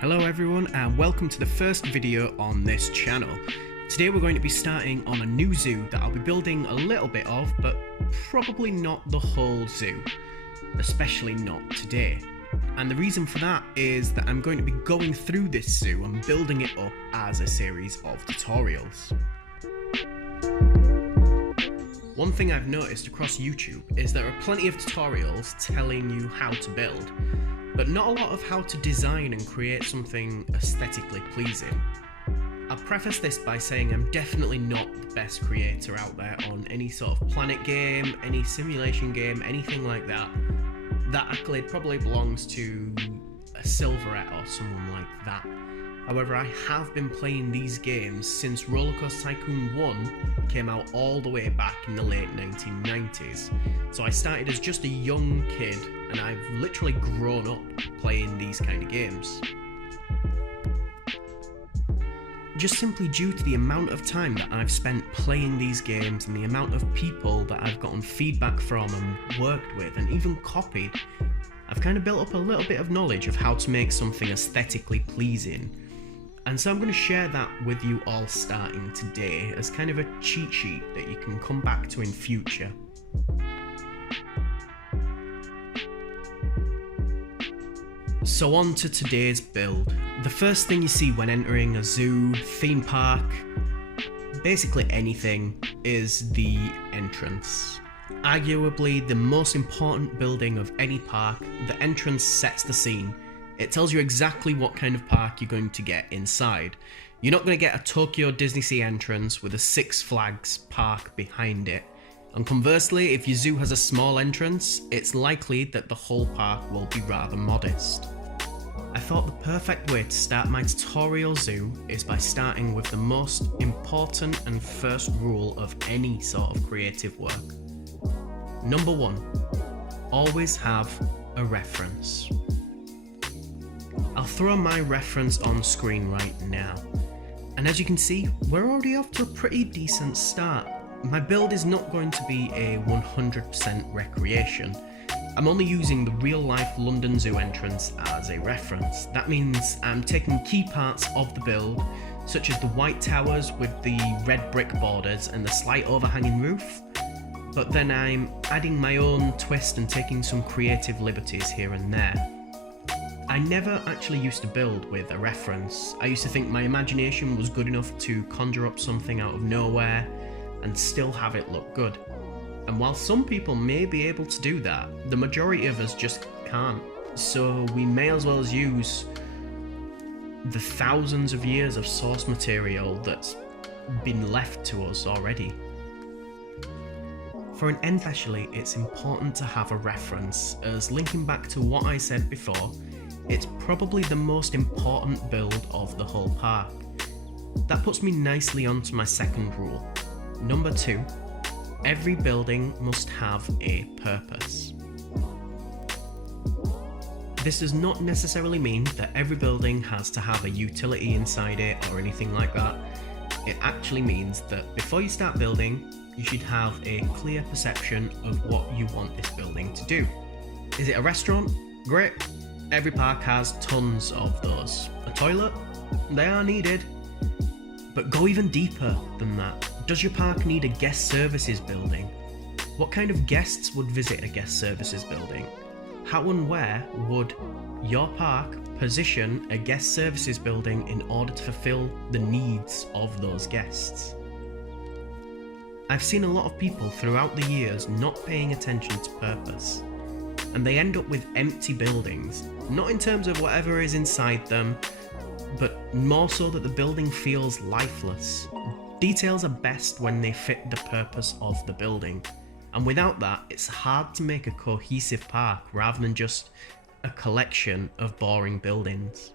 Hello everyone and welcome to the first video on this channel. Today we're going to be starting on a new zoo that I'll be building a little bit of, but probably not the whole zoo, especially not today. And the reason for that is that I'm going to be going through this zoo and building it up as a series of tutorials. One thing I've noticed across YouTube is there are plenty of tutorials telling you how to build, but not a lot of how to design and create something aesthetically pleasing. I'll preface this by saying I'm definitely not the best creator out there on any sort of planet game, any simulation game, anything like that. That accolade probably belongs to a Silverette or someone like that. However, I have been playing these games since Rollercoaster Tycoon 1 came out all the way back in the late 1990s. So I started as just a young kid and I've literally grown up playing these kind of games. Just simply due to the amount of time that I've spent playing these games and the amount of people that I've gotten feedback from and worked with and even copied, I've kind of built up a little bit of knowledge of how to make something aesthetically pleasing. And so I'm going to share that with you all starting today as kind of a cheat sheet that you can come back to in future. So on to today's build. The first thing you see when entering a zoo, theme park, basically anything, is the entrance. Arguably the most important building of any park, the entrance sets the scene. It tells you exactly what kind of park you're going to get inside. You're not going to get a Tokyo Disney Sea entrance with a Six Flags park behind it. And conversely, if your zoo has a small entrance, it's likely that the whole park will be rather modest. I thought the perfect way to start my tutorial zoo is by starting with the most important and first rule of any sort of creative work. Number 1, always have a reference. I'll throw my reference on screen right now, and as you can see, we're already off to a pretty decent start. My build is not going to be a 100% recreation. I'm only using the real life London Zoo entrance as a reference. That means I'm taking key parts of the build, such as the white towers with the red brick borders and the slight overhanging roof, but then I'm adding my own twist and taking some creative liberties here and there. I never actually used to build with a reference. I used to think my imagination was good enough to conjure up something out of nowhere and still have it look good. And while some people may be able to do that, the majority of us just can't. So we may as well use the thousands of years of source material that's been left to us already. For an end especially, it's important to have a reference, as linking back to what I said before, it's probably the most important build of the whole park. That puts me nicely onto my second rule. Number 2, every building must have a purpose. This does not necessarily mean that every building has to have a utility inside it or anything like that. It actually means that before you start building, you should have a clear perception of what you want this building to do. Is it a restaurant? Great. Every park has tons of those. A toilet? They are needed. But go even deeper than that. Does your park need a guest services building? What kind of guests would visit a guest services building? How and where would your park position a guest services building in order to fulfill the needs of those guests? I've seen a lot of people throughout the years not paying attention to purpose, and they end up with empty buildings, not in terms of whatever is inside them, but more so that the building feels lifeless. Details are best when they fit the purpose of the building, and without that, it's hard to make a cohesive park rather than just a collection of boring buildings.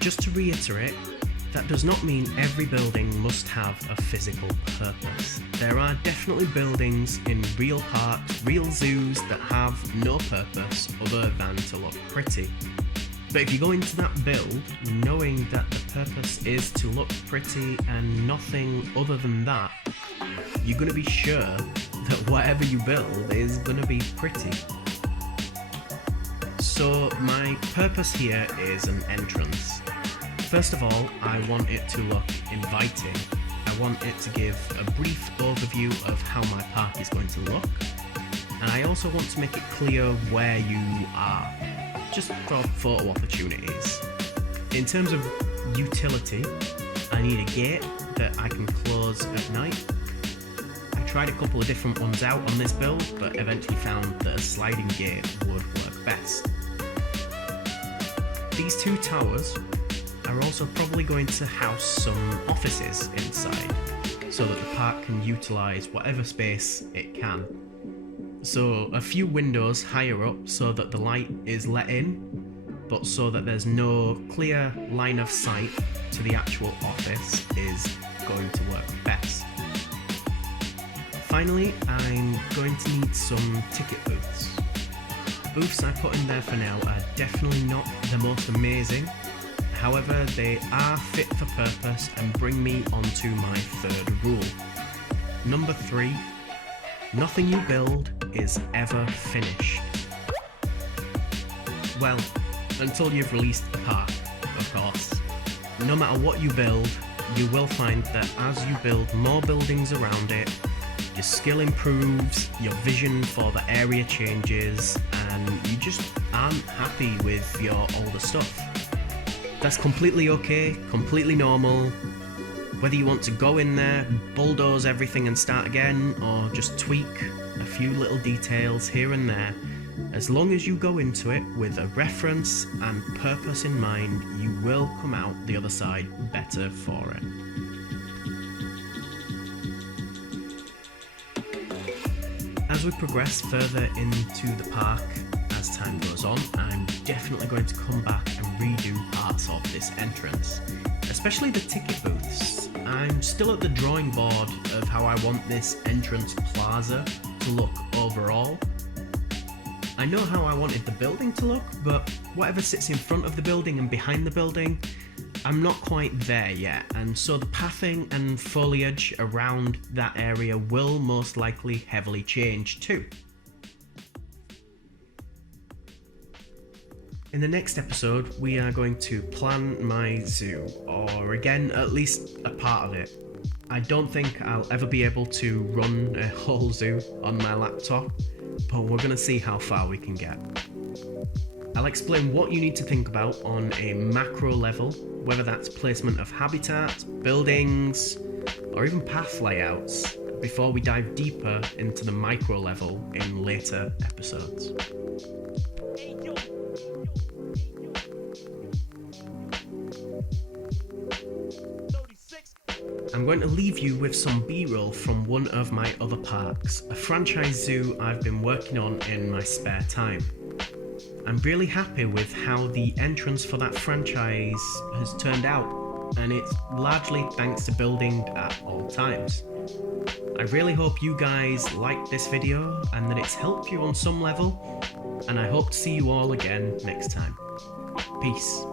Just to reiterate, that does not mean every building must have a physical purpose. There are definitely buildings in real parks, real zoos that have no purpose other than to look pretty. But if you go into that build knowing that the purpose is to look pretty and nothing other than that, you're going to be sure that whatever you build is going to be pretty. So my purpose here is an entrance. First of all, I want it to look inviting. I want it to give a brief overview of how my park is going to look. And I also want to make it clear where you are, just for photo opportunities. In terms of utility, I need a gate that I can close at night. I tried a couple of different ones out on this build, but eventually found that a sliding gate would work best. These two towers are also probably going to house some offices inside, so that the park can utilise whatever space it can. So a few windows higher up so that the light is let in, but so that there's no clear line of sight to the actual office is going to work best. Finally, I'm going to need some ticket booths. The booths I put in there for now are definitely not the most amazing. However, they are fit for purpose and bring me onto my third rule. Number 3, nothing you build is ever finished. Well, until you've released the park, of course. No matter what you build, you will find that as you build more buildings around it, your skill improves, your vision for the area changes, and you just aren't happy with your older stuff. That's completely okay, completely normal. Whether you want to go in there, bulldoze everything and start again, or just tweak a few little details here and there, as long as you go into it with a reference and purpose in mind, you will come out the other side better for it. As we progress further into the park, as time goes on, I'm definitely going to come back and redo parts of this entrance, especially the ticket booths. I'm still at the drawing board of how I want this entrance plaza to look overall. I know how I wanted the building to look, but whatever sits in front of the building and behind the building, I'm not quite there yet, and so the pathing and foliage around that area will most likely heavily change too. In the next episode, we are going to plan my zoo, or again, at least a part of it. I don't think I'll ever be able to run a whole zoo on my laptop, but we're going to see how far we can get. I'll explain what you need to think about on a macro level, whether that's placement of habitat, buildings, or even path layouts, before we dive deeper into the micro level in later episodes. I'm going to leave you with some B-roll from one of my other parks, a franchise zoo I've been working on in my spare time. I'm really happy with how the entrance for that franchise has turned out, and it's largely thanks to building at all times. I really hope you guys liked this video and that it's helped you on some level, and I hope to see you all again next time. Peace.